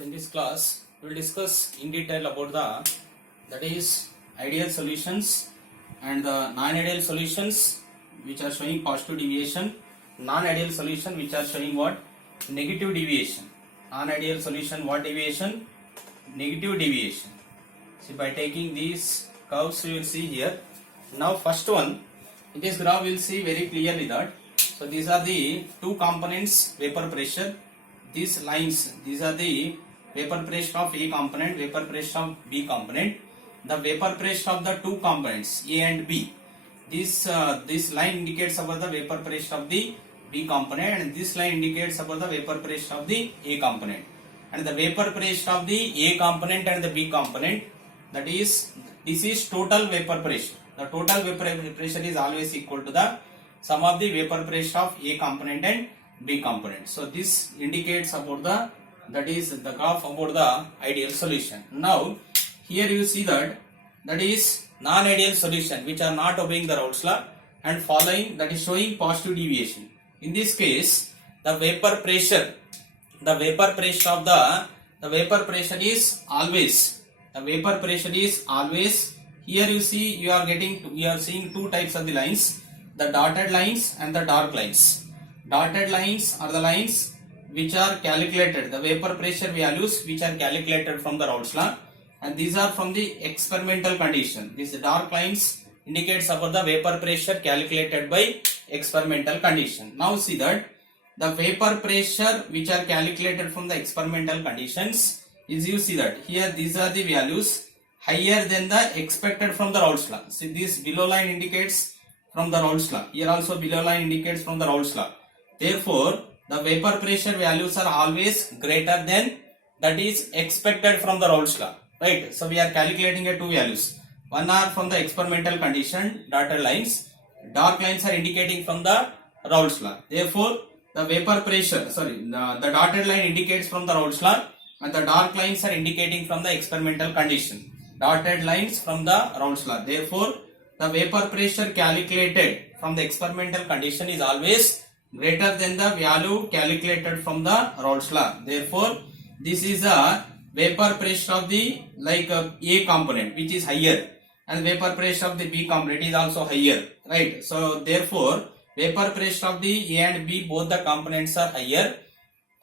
So in this class, we will discuss in detail about that is ideal solutions and the non-ideal solutions which are showing positive deviation, non-ideal solution which are showing what? Negative deviation. Non-ideal solution what deviation? Negative deviation. See, by taking these curves you will see here. Now first one, in this graph we will see very clearly that, so these are the two components vapor pressure. These lines, these are the vapor pressure of A component, vapor pressure of B component. The vapor pressure of the two components A and B. This line indicates about the vapor pressure of the B component, and this line indicates about the vapor pressure of the A component. And the vapor pressure of the A component and the B component, that is, this is total vapor pressure. The total vapor pressure is always equal to the sum of the vapor pressure of A component and B component. So this indicates about the, that is the graph about the ideal solution. Now here you see that is non-ideal solution which are not obeying the Raoult's law and following, that is showing positive deviation. In this case, the vapor pressure of the vapor pressure is always, the vapor pressure is always, here you see you are seeing two types of the lines, the dotted lines and the dark lines. Dotted lines are the lines which are calculated, the vapor pressure values which are calculated from the Raoult's law, and these are from the experimental condition. These dark lines indicates about the vapor pressure calculated by experimental condition. Now see that the vapor pressure which are calculated from the experimental conditions is, you see that here these are the values higher than the expected from the Raoult's law. See, this below line indicates from the Raoult's law. Here also below line indicates from the Raoult's law. Therefore, the vapor pressure values are always greater than that is expected from the Raoult's law. Right? So we are calculating two values. One are from the experimental condition, dotted lines. Dark lines are indicating from the Raoult's law. Therefore, the vapor pressure, the dotted line indicates from the Raoult's law, and the dark lines are indicating from the experimental condition. Dotted lines from the Raoult's law. Therefore, the vapor pressure calculated from the experimental condition is always greater than the value calculated from the Raoult's law. Therefore, this is a vapor pressure of the A component which is higher, and vapor pressure of the B component is also higher, right? So therefore, vapor pressure of the A and B, both the components are higher,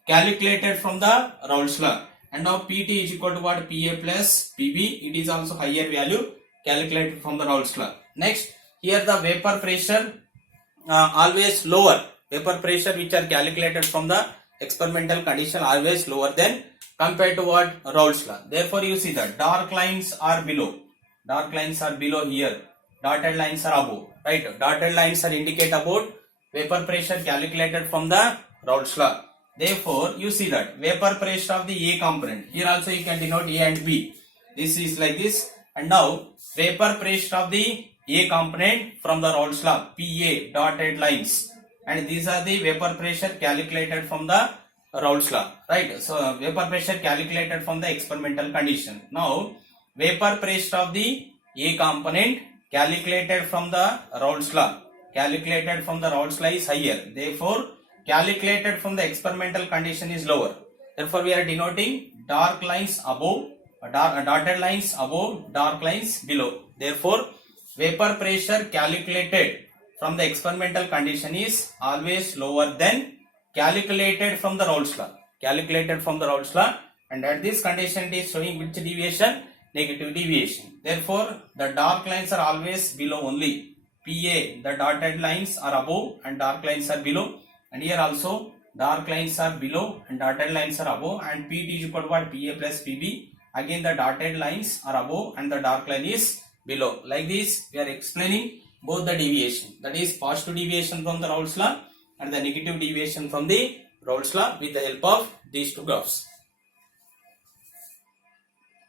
calculated from the Raoult's law. And now Pt is equal to what? Pa plus Pb. It is also higher value calculated from the Raoult's law. Next, here the vapor pressure always lower. Vapor pressure which are calculated from the experimental condition always lower than compared to what? Raoult's law. Therefore, you see that dark lines are below. Dark lines are below here. Dotted lines are above. Right? Dotted lines are indicate about vapor pressure calculated from the Raoult's law. Therefore, you see that vapor pressure of the A component. Here also you can denote A and B. This is like this. And now vapor pressure of the A component from the Raoult's law. Pa, dotted lines. And these are the vapor pressure calculated from the Raoult's law, right? So vapor pressure calculated from the experimental condition. Now vapor pressure of the A component calculated from the Raoult's law. Calculated from the Raoult's law is higher. Therefore, calculated from the experimental condition is lower. Therefore, we are denoting dark lines above, dotted lines above, dark lines below. Therefore, vapor pressure calculated from the experimental condition is always lower than calculated from the Raoult's law. Calculated from the Raoult's law, and at this condition it is showing which deviation? Negative deviation. Therefore, the dark lines are always below only. Pa, the dotted lines are above and dark lines are below. And here also dark lines are below and dotted lines are above, and Pt is equal to what? Pa plus Pb. Again the dotted lines are above and the dark line is below. Like this we are explaining both the deviation, that is positive deviation from the Raoult's law and the negative deviation from the Raoult's law with the help of these two graphs.